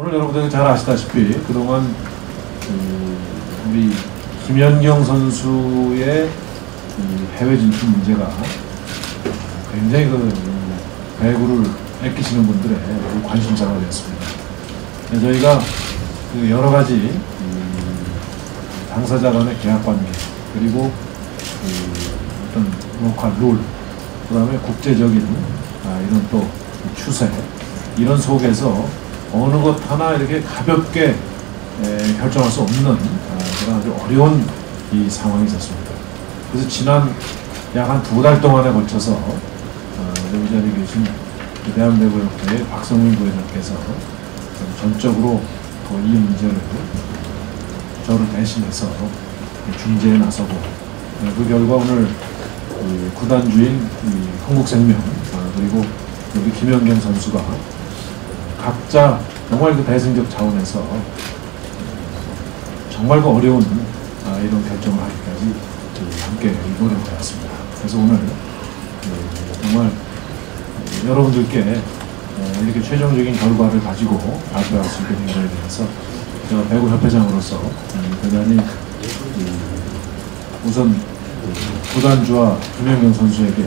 오늘 여러분들 잘 아시다시피 그동안 우리 김연경 선수의 해외 진출 문제가 굉장히 배구를 애끼시는 분들의 관심사가 되었습니다. 저희가 여러 가지 당사자 간의 계약 관계, 그리고 어떤 로컬 룰, 그 다음에 국제적인 이런 또 추세, 이런 속에서 어느 것 하나 이렇게 가볍게 결정할 수 없는 그런 아주 어려운 이 상황이 있었습니다. 그래서 지난 약 한 2달 동안에 걸쳐서 여기 자리에 계신 대한배구협회의 박성민 부회장께서 전적으로 이 문제를 저를 대신해서 중재에 나서고, 그 결과 오늘 구단주인 한국생명, 그리고 여기 김연경 선수가 각자 정말 대승적 차원에서 정말 어려운 이런 결정을 하기까지 함께 노력되었습니다. 그래서 오늘 정말 여러분들께 이렇게 최종적인 결과를 가지고 발표할 수 있게 된 것에 대해서 제가 배구협회장으로서 대단히 우선 구단주와 김연경 선수에게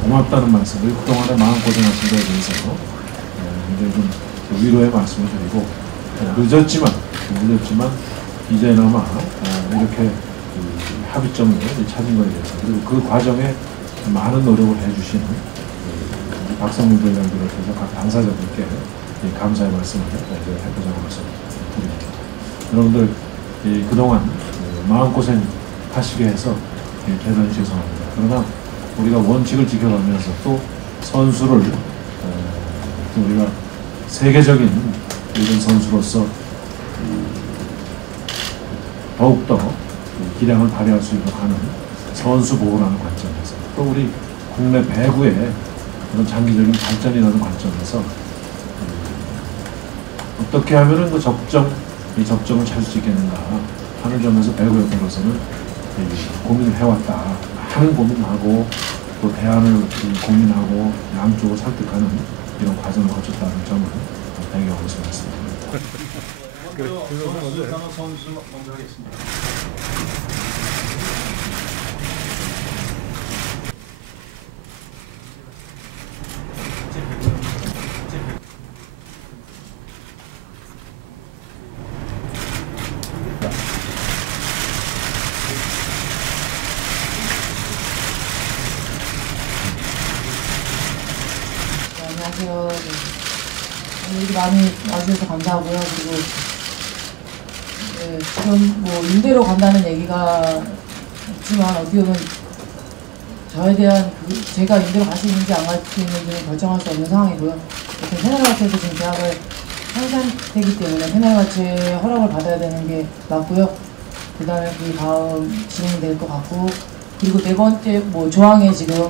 고맙다는 말씀을, 그동안에 마음고생하신 것에 대해서 굉장히 좀 위로의 말씀을 드리고, 늦었지만 이제나마 이렇게 합의점을 찾은 것에 대해서, 그리고 그 과정에 많은 노력을 해주신 박성민 부회장을 비롯해서 각 당사자들께 감사의 말씀을 회장으로서 드립니다. 여러분들 그동안 마음고생 하시게 해서 대단히 죄송합니다. 그러나 우리가 원칙을 지켜가면서 또 선수를 또 우리가 세계적인 이런 선수로서 더욱더 기량을 발휘할 수 있도록 하는 선수 보호라는 관점에서, 또 우리 국내 배구의 그런 장기적인 발전이라는 관점에서 어떻게 하면은 이 적정을 찾을 수 있겠는가 하는 점에서 배구협회로서는 고민을 해왔다 하는 고민하고, 또 대안을 고민하고 양쪽을 설득하는 이런 과정을 거쳤다는 점을 배경으로 생각했습니다. 선수 먼저 하겠습니다. 안녕하세요. 이렇게 많이 와주셔서 감사하고요. 그리고 지금 임대로 간다는 얘기가 있지만, 어떻게 보면 저에 대한 제가 임대로 갈 수 있는지 안 갈 수 있는지는 결정할 수 없는 상황이고요. 페널가치에서 지금 계약을 한 상태이기 때문에 페널가치의 허락을 받아야 되는 게 맞고요. 그 다음에 그 다음 진행될 것 같고, 그리고 네 번째 조항에 지금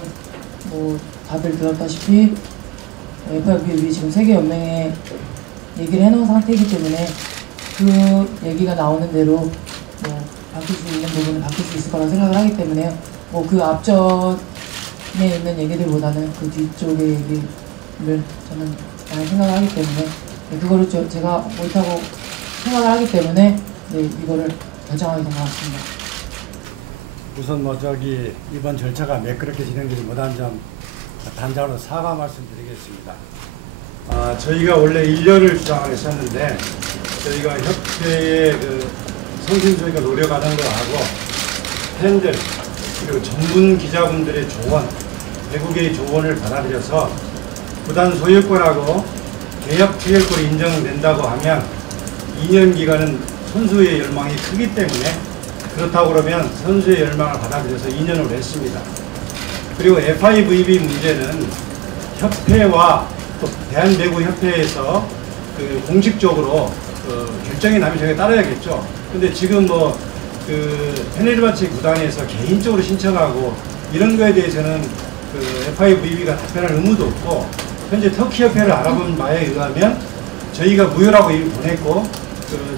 다들 들었다시피 FIVB 지금 세계연맹에 얘기를 해놓은 상태이기 때문에 그 얘기가 나오는 대로 바뀔 수 있는 부분은 바뀔 수 있을 거라 생각을 하기 때문에 그 앞전에 있는 얘기들보다는 그 뒤쪽의 얘기를 저는 많이 생각을 하기 때문에 그거를 제가 옳다고 생각을 하기 때문에 이거를 결정하게 된 것 같습니다. 우선 이번 절차가 매끄럽게 진행되지 못한 점 단장으로 사과 말씀드리겠습니다. 저희가 원래 1년을 주장을 했었는데, 저희가 협회의 성심성의가 노력하는 거하고 팬들, 그리고 전문 기자분들의 조언, 배구계의 조언을 받아들여서 구단 소유권하고 계약 체결권이 인정된다고 하면 2년 기간은 선수의 열망이 크기 때문에, 그렇다고 그러면 선수의 열망을 받아들여서 2년을 했습니다. 그리고 FIVB 문제는 협회와 또 대한배구협회에서 공식적으로 결정이 나면 저희가 따라야겠죠. 근데 지금 페네르바체 구단에서 개인적으로 신청하고 이런 거에 대해서는 FIVB가 답변할 의무도 없고, 현재 터키협회를 알아본 바에 의하면 저희가 무효라고 이미 보냈고,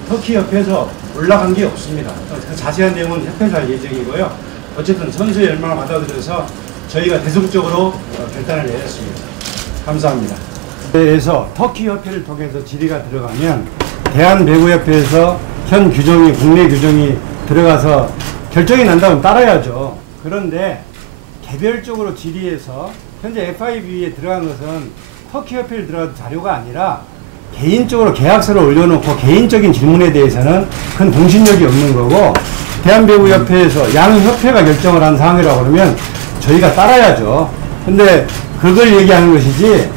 터키협회에서 올라간 게 없습니다. 자세한 내용은 협회에서 할 예정이고요. 어쨌든 선수의 열망을 받아들여서 저희가 대승적으로 결단을 내렸습니다. 감사합니다. 에서 터키 협회를 통해서 질의가 들어가면 대한배구협회에서 현 규정이 국내 규정이 들어가서 결정이 난다면 따라야죠. 그런데 개별적으로 질의해서 현재 FIV에 들어간 것은 터키 협회를 들어간 자료가 아니라 개인적으로 계약서를 올려놓고 개인적인 질문에 대해서는 큰 공신력이 없는 거고, 대한배구협회에서 양협회가 결정을 한 사항이라고 그러면 저희가 따라야죠. 근데 그걸 얘기하는 것이지,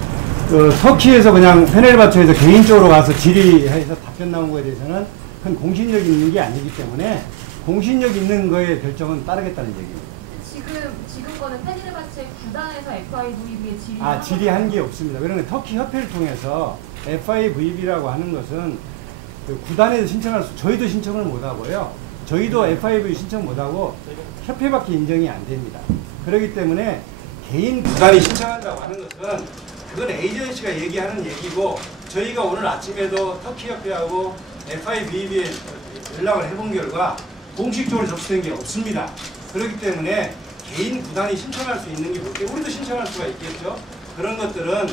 터키에서 그냥 페네르바체에서 개인적으로 가서 질의해서 답변 나온 거에 대해서는 큰 공신력이 있는 게 아니기 때문에 공신력 있는 거에 결정은 따르겠다는 얘기입니다. 지금 거는 페네르바체 구단에서 FIVB에 질의한 게 없습니다. 그러면 터키 협회를 통해서 FIVB라고 하는 것은 그 구단에서 신청할 수, 저희도 신청을 못 하고요. 저희도 FIV 신청 못 하고 협회밖에 인정이 안 됩니다. 그렇기 때문에 개인 구단이 신청한다고 하는 것은 그건 에이전시가 얘기하는 얘기고, 저희가 오늘 아침에도 터키 협회하고 FIVB에 연락을 해본 결과 공식적으로 접수된 게 없습니다. 그렇기 때문에 개인 구단이 신청할 수 있는 게 몇개, 우리도 신청할 수가 있겠죠. 그런 것들은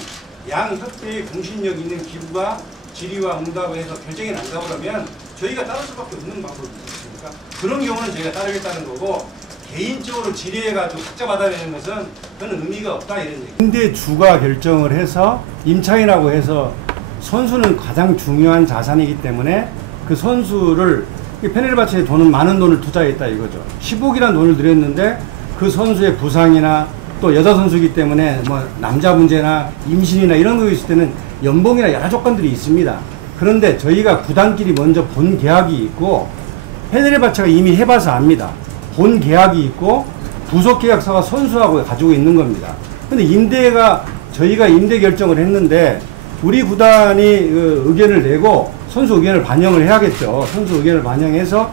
양 협회의 공신력 있는 기구가 질의와 응답을 해서 결정이 난다 그러면 저희가 따를 수밖에 없는 방법이 있습니까? 그런 경우는 저희가 따르겠다는 거고, 개인적으로 질의해가지고 각자 받아내는 것은 그건 의미가 없다, 이런 얘기. 근데 주가 결정을 해서 임차인하고 해서 선수는 가장 중요한 자산이기 때문에 그 선수를, 페네르바체에 돈은 많은 돈을 투자했다 이거죠. 10억이라는 돈을 들였는데 그 선수의 부상이나 또 여자 선수이기 때문에 뭐 남자 문제나 임신이나 이런 거 있을 때는 연봉이나 여러 조건들이 있습니다. 그런데 저희가 구단끼리 먼저 본 계약이 있고, 페네르바체가 이미 해봐서 압니다. 본 계약이 있고 부속 계약서가 선수하고 가지고 있는 겁니다. 근데 임대가, 저희가 임대 결정을 했는데 우리 구단이 그 의견을 내고 선수 의견을 반영을 해야겠죠. 선수 의견을 반영해서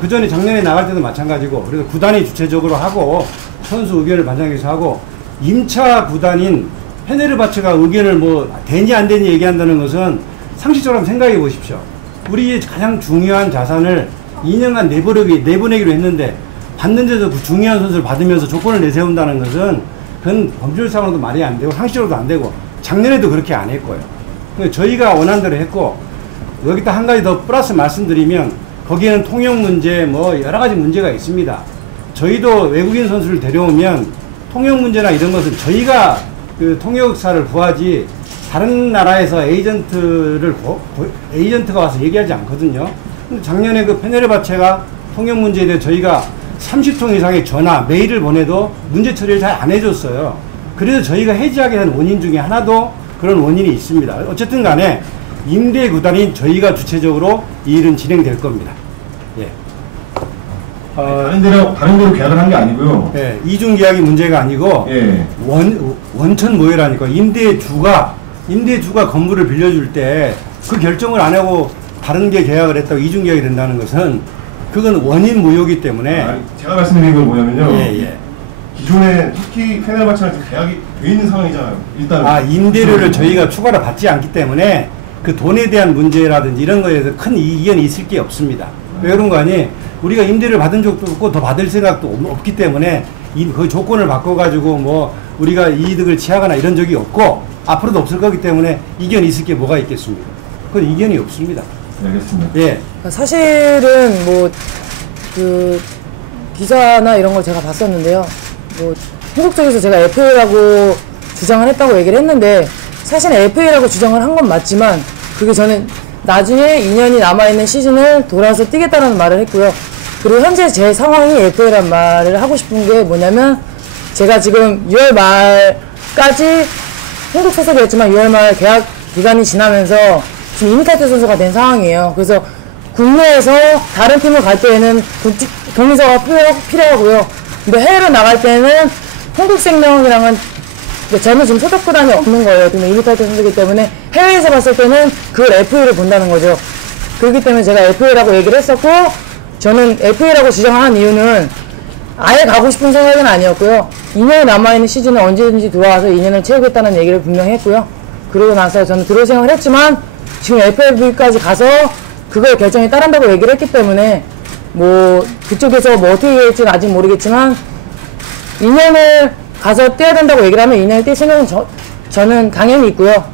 그 전에 작년에 나갈 때도 마찬가지고, 그래서 구단이 주체적으로 하고 선수 의견을 반영해서 하고, 임차 구단인 페네르바체가 의견을 뭐 되니 안 되니 얘기한다는 것은 상식적으로 한번 생각해 보십시오. 우리의 가장 중요한 자산을 2년간 내보내기로 했는데 받는 데서 그 중요한 선수를 받으면서 조건을 내세운다는 것은 그건 법률상으로도 말이 안 되고 상식적으로도 안 되고, 작년에도 그렇게 안 했고요. 저희가 원한 대로 했고, 여기다 한 가지 더 플러스 말씀드리면, 거기에는 통역 문제 뭐 여러 가지 문제가 있습니다. 저희도 외국인 선수를 데려오면 통역 문제나 이런 것은 저희가 그 통역사를 구하지 다른 나라에서 에이전트가 와서 얘기하지 않거든요. 근데 작년에 그 페네르바체가 통역 문제에 대해 저희가 30통 이상의 전화, 메일을 보내도 문제 처리를 잘 안 해줬어요. 그래서 저희가 해지하게 된 원인 중에 하나도 그런 원인이 있습니다. 어쨌든 간에 임대 구단인 저희가 주체적으로 이 일은 진행될 겁니다. 예. 다른 데로 계약을 한 게 아니고요. 예, 이중 계약이 문제가 아니고, 예. 원천 모여라니까. 임대주가 건물을 빌려줄 때 그 결정을 안 하고 다른 게 계약을 했다고 이중 계약이 된다는 것은 그건 원인 무효이기 때문에. 제가 말씀드린 건 뭐냐면요. 예. 기존에 터키 페네르바체랑 계약이 돼 있는 상황이잖아요. 일단 임대료를 저희가 추가로 받지 않기 때문에 그 돈에 대한 문제라든지 이런 거에 대해서 큰 이견이 있을 게 없습니다. 왜 그런 거 아니? 우리가 임대를 받은 적도 없고 더 받을 생각도 없기 때문에 그 조건을 바꿔가지고 뭐 우리가 이득을 취하거나 이런 적이 없고 앞으로도 없을 거기 때문에 이견이 있을 게 뭐가 있겠습니까? 그건 이견이 없습니다. 네, 알겠습니다. 예. 사실은 뭐 그 기사나 이런 걸 제가 봤었는데요. 뭐 한국 쪽에서 제가 FA라고 주장을 했다고 얘기를 했는데, 사실은 FA라고 주장을 한 건 맞지만 그게 저는 나중에 2년이 남아있는 시즌을 돌아서 뛰겠다는 말을 했고요. 그리고 현재 제 상황이 FA란 말을 하고 싶은 게 뭐냐면, 제가 지금 6월 말까지 한국 소속이었지만 6월 말 계약 기간이 지나면서 지금 이민타트 선수가 된 상황이에요. 그래서 국내에서 다른 팀을 갈 때에는 동의서가 필요하고요. 근데 해외로 나갈 때는 한국생명이랑은 저는 지금 소속 구단이 없는 거예요. 근데 이민타트 선수이기 때문에 해외에서 봤을 때는 그걸 FA를 본다는 거죠. 그렇기 때문에 제가 FA라고 얘기를 했었고, 저는 FA라고 주장한 이유는 아예 가고 싶은 생각은 아니었고요. 2년이 남아있는 시즌에 언제든지 들어와서 2년을 채우겠다는 얘기를 분명히 했고요. 그러고 나서 저는 들어올 생각을 했지만 지금 FA까지 가서 그걸 결정에 따른다고 얘기를 했기 때문에 뭐 그쪽에서 뭐 어떻게 할지는 아직 모르겠지만 2년을 가서 뛰어야 된다고 얘기를 하면 2년을 뛸 생각은 저는 당연히 있고요.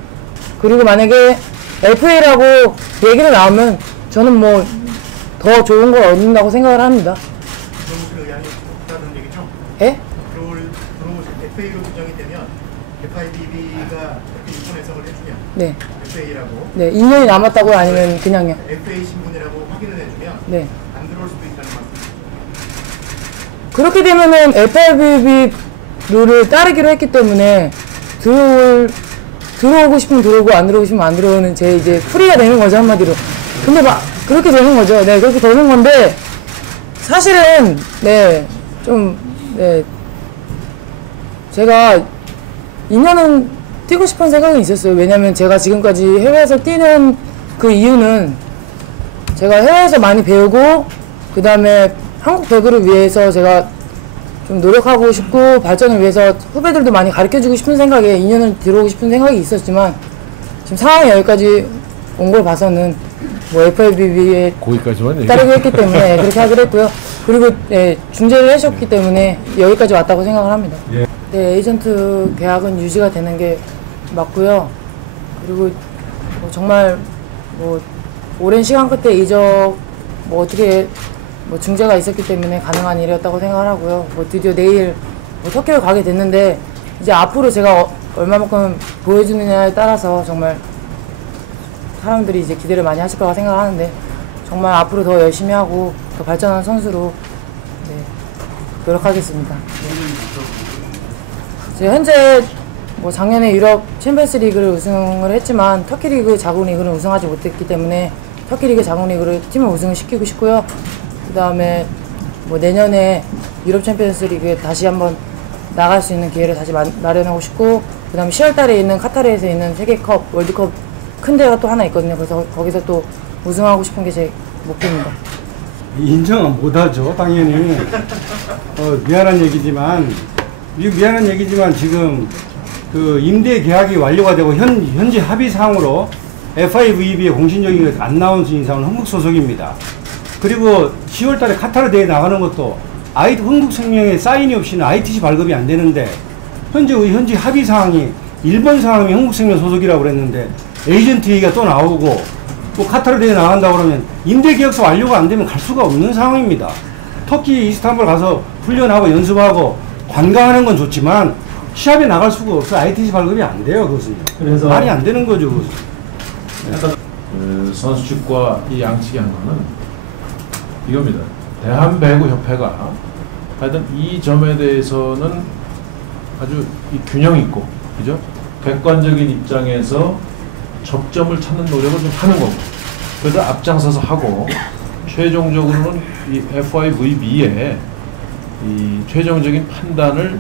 그리고 만약에 FA라고 얘기를 나오면 저는 뭐 더 좋은 걸 얻는다고 생각을 합니다. 들어오실 의향이 없다는 얘기죠? 예? 들어오실 FA로 규정이 되면 FIBB가 이렇게 인권 해석을 해주면 네. FA라고 네, 2년이 남았다고요? 아니면 그냥요? FA 신분이라고 확인을 해주면 네. 안 들어올 수도 있다는 말씀이죠. 그렇게 되면은 FIBB 룰을 따르기로 했기 때문에 들어오고 싶으면 들어오고 안 들어오고 싶으면 안 들어오는 제 이제 프리가 되는 거죠, 한마디로. 근데 막 그렇게 되는 거죠. 네, 그렇게 되는 건데 사실은 네, 좀 네, 제가 2년은 뛰고 싶은 생각이 있었어요. 왜냐면 제가 지금까지 해외에서 뛰는 그 이유는 제가 해외에서 많이 배우고 그 다음에 한국 배구를 위해서 제가 좀 노력하고 싶고 발전을 위해서 후배들도 많이 가르쳐주고 싶은 생각에 2년을 들어오고 싶은 생각이 있었지만 지금 상황이 여기까지 온 걸 봐서는 뭐 FIBB에 거기까지만 따르기로 했기 때문에 그렇게 하기로 했고요. 그리고 예, 중재를 하셨기 때문에 여기까지 왔다고 생각을 합니다. 예. 네, 에이전트 계약은 유지가 되는 게 맞고요. 그리고 뭐 정말 뭐 오랜 시간 끝에 이적 뭐 어떻게 뭐 중재가 있었기 때문에 가능한 일이었다고 생각을 하고요. 뭐 드디어 내일 뭐 터키를 가게 됐는데 이제 앞으로 제가 얼마만큼 보여주느냐에 따라서 정말 사람들이 이제 기대를 많이 하실 거라고 생각하는데 정말 앞으로 더 열심히 하고 더 발전한 선수로 네, 노력하겠습니다. 제가 현재 뭐 작년에 유럽 챔피언스 리그를 우승을 했지만 터키 리그 자국 리그는 우승하지 못했기 때문에 터키 리그 자국 리그를 팀을 우승을 시키고 싶고요. 그 다음에 뭐 내년에 유럽 챔피언스 리그에 다시 한번 나갈 수 있는 기회를 다시 마련하고 싶고 그 다음에 10월달에 있는 카타르에서 있는 세계컵 월드컵 큰 대회가 또 하나 있거든요. 그래서 거기서 또 우승하고 싶은 게 제 목표입니다. 인정은 못하죠, 당연히. 미안한 얘기지만 지금 그 임대 계약이 완료가 되고 현재 합의 사항으로 FIVB의 공신적인 게 안 나온 이상은 한국 소속입니다. 그리고 10월달에 카타르 대회 나가는 것도 한국생명에 사인이 없이는 ITC 발급이 안 되는데 현재 합의 사항이 일본 사람이 한국생명 소속이라고 그랬는데 에이전트 얘기가 또 나오고 또 카타르 대회 나간다고 그러면 임대 계약서 완료가 안 되면 갈 수가 없는 상황입니다. 터키 이스탄불 가서 훈련하고 연습하고 관광하는 건 좋지만 시합에 나갈 수가 없어요. ITC 발급이 안 돼요. 그것은요. 그래서 말이 안 되는 거죠. 선수 측과 이 양측이 한 거는 이겁니다. 대한배구협회가 하여튼 이 점에 대해서는 아주 이 균형 있고, 그죠? 객관적인 입장에서 접점을 찾는 노력을 좀 하는 거고, 그래서 앞장서서 하고, 최종적으로는 이 FIVB의 이 최종적인 판단을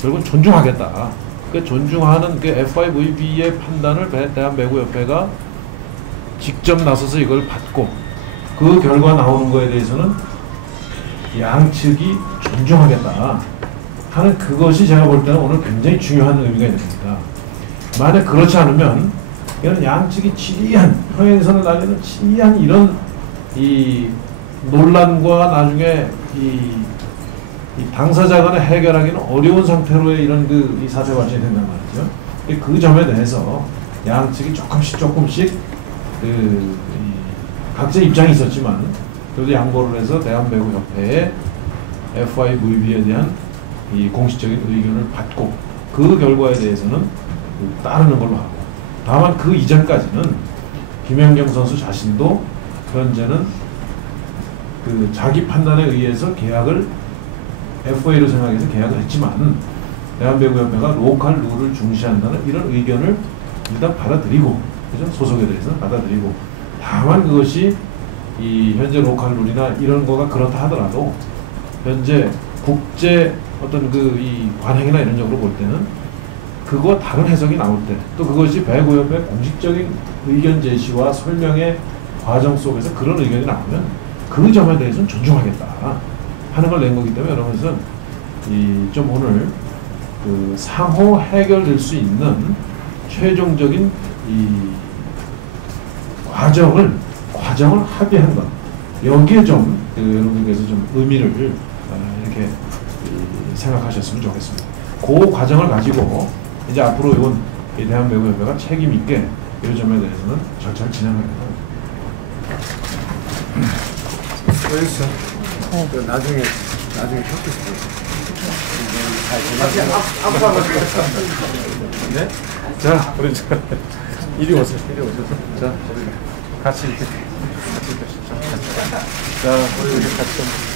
결국은 존중하겠다. 그 존중하는 그 FIVB의 판단을 대한배구협회가 직접 나서서 이걸 받고 그 결과 나오는 거에 대해서는 양측이 존중하겠다 하는 그것이 제가 볼 때는 오늘 굉장히 중요한 의미가 있는 겁니다. 만약 그렇지 않으면 이런 양측이 지리한 평행선을 달리는 지리한 이런 이 논란과 나중에 이 당사자 간에 해결하기는 어려운 상태로의 이런 이 사태가 발전이 된단 말이죠. 그 점에 대해서 양측이 조금씩 각자 입장이 있었지만 그래도 양보를 해서 대한배구협회의 FIVB에 대한 이 공식적인 의견을 받고 그 결과에 대해서는 따르는 걸로 하고, 다만 그 이전까지는 김연경 선수 자신도 현재는 그 자기 판단에 의해서 계약을 FA로 생각해서 계약을 했지만 대한배구협회가 로컬 룰을 중시한다는 이런 의견을 일단 받아들이고, 그죠? 소속에 대해서는 받아들이고, 다만 그것이 이 현재 로컬 룰이나 이런 거가 그렇다 하더라도 현재 국제 어떤 이 관행이나 이런 쪽으로 볼 때는 그거 다른 해석이 나올 때, 또 그것이 배구협회 공식적인 의견 제시와 설명의 과정 속에서 그런 의견이 나오면 그 점에 대해서는 존중하겠다 하는 걸 낸 거기 때문에, 여러분은 좀 오늘 그 상호 해결될 수 있는 최종적인 이 과정을 합의한 것, 여기에 좀 여러분께서 좀 의미를 이렇게 생각하셨으면 좋겠습니다. 그 과정을 가지고 이제 앞으로 이건 이 대한배구협회가 책임 있게 이 점에 대해서는 절차를 진행합니다. 수고했어. 그 나중에 협회 네? 자, 우리 이리 오세요. 자, 우리 같이 이렇게 자, 우리 이렇게 같이 좀.